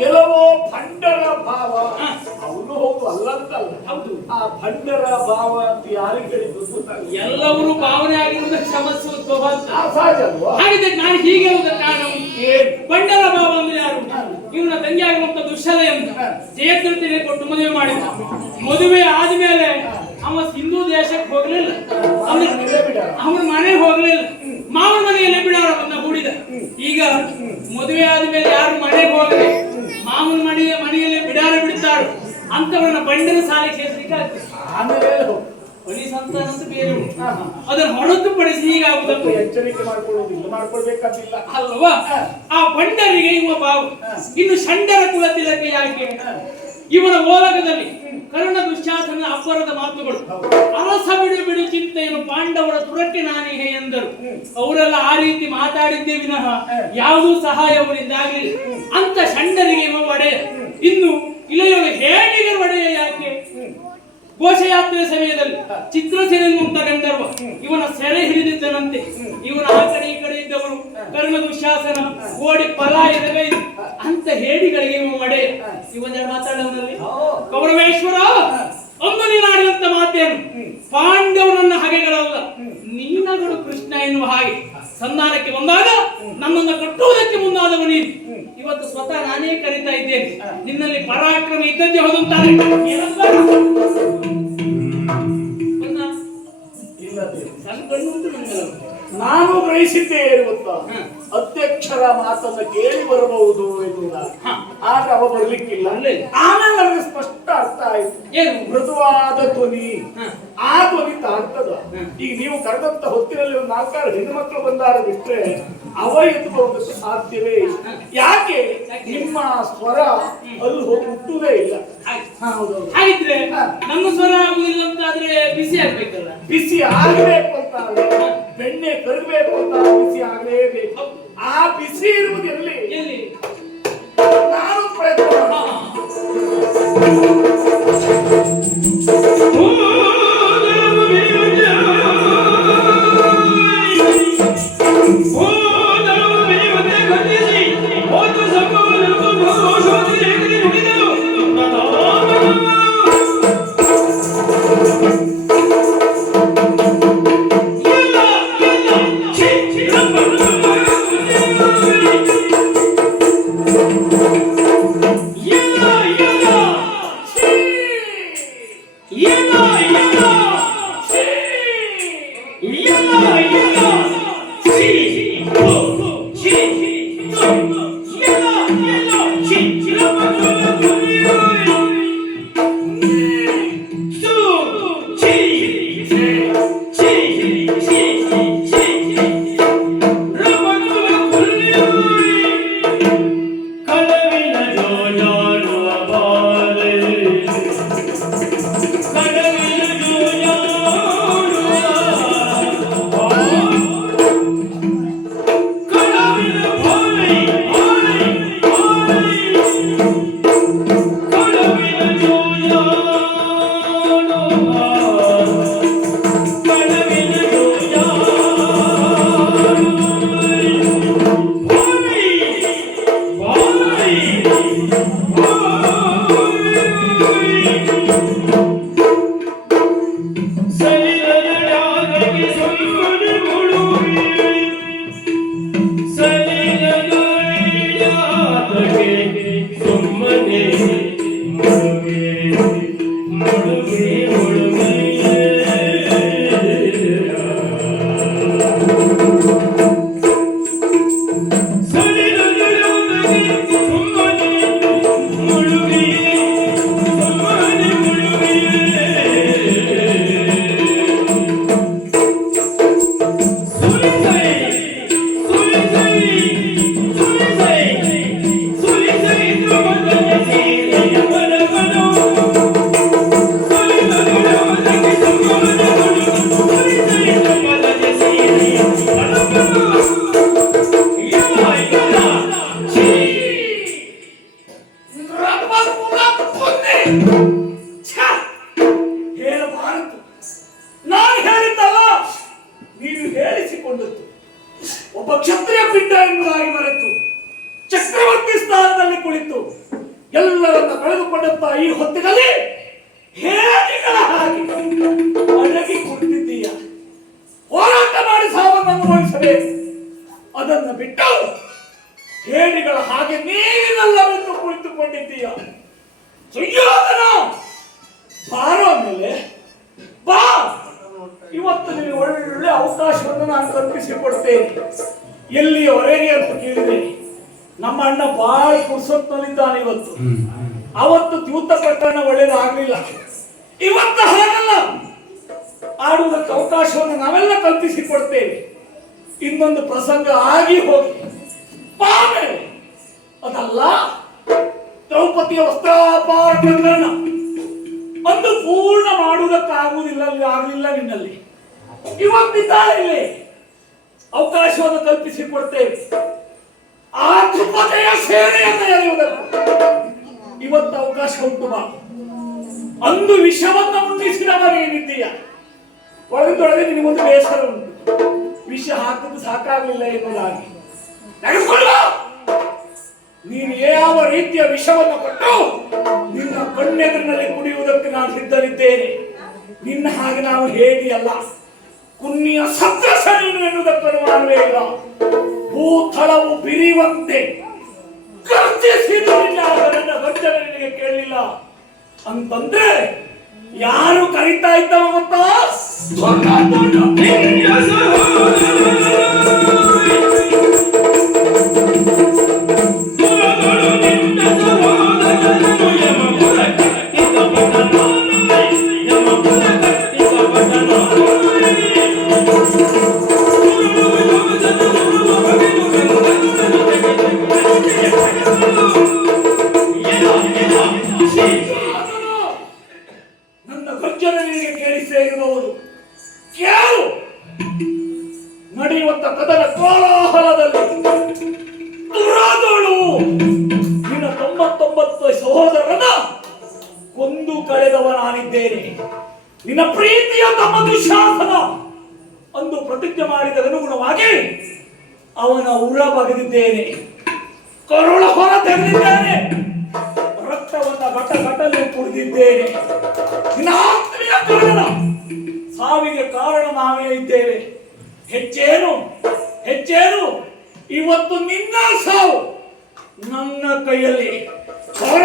ಕೆಲವೋ ಭಂಡರ ಭಾವ ಅವನು ಹೋಗು ಅಲ್ಲಂತಲ್ಲ. ಆ ಭಂಡರ ಭಾವ ಅಂತ ಯಾರಿಗೆ ಹೇಳಿದ್ರು ಗೊತ್ತಾಗಲ್ಲ. ಎಲ್ಲವರು ಭಾವನೆ ಆಗಿರುವುದಕ್ಕೆ ಸಮಸ್ಯೆ ಉದ್ಭವ ಅಂತ ಸಹಜ ಅಲ್ವಾ? ಹಾಗಿದ್ರೆ ನಾನು ಹೀಗೆ ಹೇಳುವುದಕ್ಕೆ ಕಾರಣ ಭಂಡರ ಭಾವ ಅಂದ್ರೆ ಯಾರು? ಇವನ ತಂಗಿ ಆಗಿರುವಂತ ದುಶ್ಶಲೆ ಅಂತ ಜಯದ್ರಥಿಗೆ ಕೊಟ್ಟು ಮದುವೆ ಮಾಡಿದ. ಮದುವೆ ಆದ್ಮೇಲೆ ಅವ ಸಿಂಧೂ ದೇಶಕ್ಕೆ ಹೋಗ್ಲಿಲ್ಲ, ಅವನ ಮನೆಗೆ ಹೋಗ್ಲಿಲ್ಲ, ಮಾವನ ಮನೆಯಲ್ಲೇ ಬಿಡಾರ ಬಂದ ಹೂಡಿದ. ಈಗ ಮದುವೆ ಆದ್ಮೇಲೆ ಯಾರು ಮನೆಗೆ ಹೋಗಲಿ, ಮಾವನ ಮನೆಯಲ್ಲೇ ಬಿಡಾರ ಬಿಡ್ತಾರೋ ಅಂತವರನ್ನ ಬಂಡರ ಸಾಲಿಗೆ ಸೇರಿಸಲಿಕ್ಕೆ ಆಗ್ತದೆ. ಬಲಿ ಸಂತಾನ ಅಂತ ಬೇರೆ ಅದನ್ನು ಹೊರತುಪಡಿಸಿ ಹೀಗಾಗುವುದನ್ನು ಎಚ್ಚರಿಕೆ ಮಾಡ್ಕೊಳ್ಬೇಕಂತಿಲ್ಲ ಅಲ್ವಾ? ಆ ಬಂಡರಿಗೆ ಇವ ಬಾವು. ಇನ್ನು ಷಂಡರ ಕುಲತಿಲಕ್ಕೆ ಯಾಕೆ? ಇವನ ಓಲಗದಲ್ಲಿ ಕರ್ಣ ದುಶ್ಯಾಸನ ಅಬ್ಬರದ ಮಾತುಗಳು, ಅರಸ ಬಿಡು ಬಿಡು ಚಿಂತೆಯನ್ನು ಪಾಂಡವರ ತುರಕ್ಕೆ ನಾನಿಹೆ ಎಂದರು. ಅವರೆಲ್ಲ ಆ ರೀತಿ ಮಾತಾಡಿದ್ದೇ ವಿನಃ ಯಾವುದೂ ಸಹಾಯ ಅವರಿಂದ ಆಗಲಿಲ್ಲ. ಅಂತ ಷಂಡರಿಗೆ ಇವ ಒಡೆಯ. ಇನ್ನು ಇಳೆಯೊಳು ಹೇಡಿಗೆ ಒಡೆಯ ಯಾಕೆ? ಘೋಷಯಾತ್ರೆ ಸಮಯದಲ್ಲಿ ಚಿತ್ರಸೇನ ಎನ್ನುವಂತ ಗಂಧರ್ವ ಇವನ ಸೆರೆ ಹಿಡಿದಿದ್ದನಂತೆ. ಇವನ ಆ ಕಡೆ ಈ ಕಡೆ ಇದ್ದವರು ಕರ್ಣ ದುಶ್ಯಾಸನ ಓಡಿ ಪಲಾಯನಗೈದು ಅಂತ ಹೇಡಿಗಳಿಗೆ ಇವ ಒಡೆಯ. ಇವನ ಮಾತಾಡೋದ್ರಲ್ಲಿ ಕೌರವೇಶ್ವರ ಒಮ್ಮೆ ನೀನಾಡಿದಂತ ಮಾತೇನು? ಪಾಂಡವರನ್ನ ಹಗೆಗಳಲ್ಲ, ನೀನಗಳು ಕೃಷ್ಣ ಎನ್ನುವ ಹಾಗೆ ಸಂಧಾನಕ್ಕೆ ಬಂದಾಗ ನಮ್ಮನ್ನು ಕಟ್ಟುವುದಕ್ಕೆ ಮುಂದಾದವ ನೀನು. ಇವತ್ತು ಸ್ವತಃ ನಾನೇ ಕರೀತಾ ಇದ್ದೇನೆ, ನಿನ್ನಲ್ಲಿ ಪರಾಕ್ರಮ ಇದ್ದದ್ದೇ ಹೋದಂತಾರೆ. ನಾನು ಗ್ರಹಿಸಿದ್ದೇನೆ ಗೊತ್ತಾ, ಅಧ್ಯಕ್ಷರ ಮಾತನ್ನ ಕೇಳಿ ಬರಬಹುದು ಎನ್ನುವುದ. ಆಗ ಅವ ಬರ್ಲಿಕ್ಕಿಲ್ಲ. ಆಮೇಲೆ ನನಗೆ ಸ್ಪಷ್ಟ ಅರ್ಥ ಆಯ್ತು, ಮೃದುವಾದ ಧ್ವನಿ, ಆ ಧ್ವನಿ ತಾಗ್ತದ. ಈಗ ನೀವು ಕರೆದಂತ ಹೊತ್ತಿನಲ್ಲಿ ಒಂದು 4-6 ಹೆಣ್ಣು ಮಕ್ಕಳು ಬಂದಾರ ಬಿಟ್ರೆ ಅವ ಎದ್ದು ಬರೋದಕ್ಕೆ ಸಾಧ್ಯವೇ ಇಲ್ಲ. ಯಾಕೆ? ನಿಮ್ಮ ಸ್ವರ ಅಲ್ಲಿ ಹೋಗಿ ಹುಟ್ಟುವುದೇ ಇಲ್ಲ. ಹಾಗಿದ್ರೆ ನಮ್ಮ ಸ್ವರ ಆಗುದಿಲ್ಲ ಅಂತ ಆದ್ರೆ ಬಿಸಿ ಆಗ್ಬೇಕಲ್ಲ. ಬಿಸಿ ಆಗಬೇಕು ಅಂತ ಬೆಣ್ಣೆ ಕರಗಬೇಕು ಅಂತ ಬಿಸಿ ಆಗಲೇಬೇಕು. ಆ ಬಿಸಿ ಇರುವುದು ಎಲ್ಲಿ? ನಾನು ಪ್ರಯತ್ನ ಎನಿಸಿಕೊಂಡದ್ದು. ಒಬ್ಬ ಕ್ಷತ್ರಿಯ ಪಿಂಡ ಎಂಬುದಾಗಿ ಮರೆತು ಚಕ್ರವರ್ತಿ ಸ್ಥಾನದಲ್ಲಿ ಕುಳಿತು ಎಲ್ಲರನ್ನ ಕಳೆದುಕೊಂಡಂತ ಈ ಹೊತ್ತಿನಲ್ಲಿ ಹೇಡಿಗಳ ಹಾಗೆ ಅಡಗಿ ಕುಳಿತಿದ್ದೀಯ. ಹೋರಾಟ ಮಾಡಿ ಸಾವನ್ನು ಅನುಭವಿಸಬೇಕು. ಅದನ್ನು ಬಿಟ್ಟು ಹೇಡಿಗಳ ಹಾಗೆ ನೀನಲ್ಲವೆಂದು ಕುಳಿತುಕೊಂಡಿದ್ದೀಯ. ಸುಯೋಧನ, ಬಾರೋ ಮೇಲೆ ಬಾ. ಇವತ್ತು ನಿಮಗೆ ಒಳ್ಳೆ ಅವಕಾಶವನ್ನು ನಾನು ಕಲ್ಪಿಸಿಕೊಡ್ತೇನೆ. ಎಲ್ಲಿಯವರೆಗೆ ಅಂತ ಕೇಳಿದೆ. ನಮ್ಮ ಅಣ್ಣ ಬಹಳ ಪುರುಸೊತ್ತಿನಲ್ಲಿದ್ದಾನೆ ಇವತ್ತು. ಅವತ್ತು ದ್ಯೂತ ಪ್ರಕರಣ ಒಳ್ಳೇದಾಗಲಿಲ್ಲ. ಇವತ್ತು ಹಾಗಲ್ಲ. ಆಡುವುದಕ್ಕೆ ಅವಕಾಶವನ್ನು ನಾವೆಲ್ಲ ಕಲ್ಪಿಸಿಕೊಡ್ತೇವೆ. ಇನ್ನೊಂದು ಪ್ರಸಂಗ ಆಗಿ ಹೋಗಿ ಆಮೇಲೆ ಅದಲ್ಲ, ದ್ರೌಪದಿಯ ವಸ್ತ್ರಾಪಾರ ಪ್ರಕರಣ ಒಂದು ಪೂರ್ಣ ಮಾಡುವುದಕ್ಕಾಗುವುದಿಲ್ಲ, ಆಗಲಿಲ್ಲ ನಿನ್ನಲ್ಲಿ. ಇವತ್ತಿದ್ದಾರೆ ಅವಕಾಶವನ್ನು ಕಲ್ಪಿಸಿಕೊಡ್ತೇವೆ. ಆ ದ್ರುಪದೆಯ ಸೇನೆಯನ್ನು ಎಳೆಯುವುದಕ್ಕೆ ಇವತ್ತು ಅವಕಾಶ ಉಂಟು. ಬಾ. ಅಂದು ವಿಷವನ್ನು ಉಣ್ಣಿಸಿದವನೇನಿದ್ದೀಯ. ಒಳಗಿದೊಳಗೆ ನಿನಗೊಂದು ಬೇಸರ ಉಂಟು. ವಿಷ ಹಾಕುವುದು ಸಾಕಾಗಲಿಲ್ಲ ಎನ್ನುವುದಾಗಿ ನಡೆದುಕೊಳ್ಳ. ನೀನು ಯಾವ ರೀತಿಯ ವಿಷವನ್ನು ಕೊಟ್ಟು ನಿನ್ನ ಕಣ್ಣೆದುರಿನಲ್ಲಿ ಕುಡಿಯುವುದಕ್ಕೆ ನಾನು ಸಿದ್ಧರಿದ್ದೇನೆ. ನಿನ್ನ ಹಾಗೆ ನಾವು ಹೇಳಿ ಅಲ್ಲ. ಕುನ್ನಿಯ ಸತ್ರಸ ನೀನು ಎನ್ನುವುದಕ್ಕನ್ನು ಮಾಡುವೇ ಇಲ್ಲ. ಭೂತಳವು ಬಿರಿಯುವಂತೆ ಗರ್ಜಿಸಿದ ನನ್ನ ಗರ್ಜನೆ ನಿನಗೆ ಕೇಳಲಿಲ್ಲ ಅಂತಂದ್ರೆ ಯಾರು ಕರೀತಾ ಇದ್ದಾವ ಗೊತ್ತಾ? ನನ್ನ ಗರ್ಜನೆ ನಿನಗೆ ಕೇಳಿಸೇ ಇರಬಹುದು. ಕೇಳು. ನಡೆಯುವಂತ ಕದನ ಕೋಲಾಹಲದಲ್ಲಿ ದುರಾದಳು ನಿನ್ನ 99 ಸಹೋದರನ ಕೊಂದು ಕಳೆದವ ನಾನಿದ್ದೇನೆ. ನಿನ್ನ ಪ್ರೀತಿಯ ತಮ್ಮ ದುಶ್ಯಾಸನ ಅಂದು ಪ್ರತಿಜ್ಞೆ ಮಾಡಿದ ಅನುಗುಣವಾಗಿ ಅವನ ಉರ ಬಗೆದಿದ್ದೇನೆ. ಕರುಳ ಹೊರ ತೆಗೆದಿದ್ದೇನೆ. ರಕ್ತವನ್ನ ಘಟಘಟಲ್ಲಿ ಕುಡಿದಿದ್ದೇನೆ. ನಿನ್ನ ಆತ್ಮೀಯ ಕಾರಣ ಸಾವಿಗೆ ಕಾರಣ ನಾವೇ ಇದ್ದೇವೆ. ಹೆಚ್ಚೇನು ಹೆಚ್ಚೇನು ಇವತ್ತು ನಿನ್ನ ಸಾವು ನನ್ನ ಕೈಯಲ್ಲಿ. ಹೊರ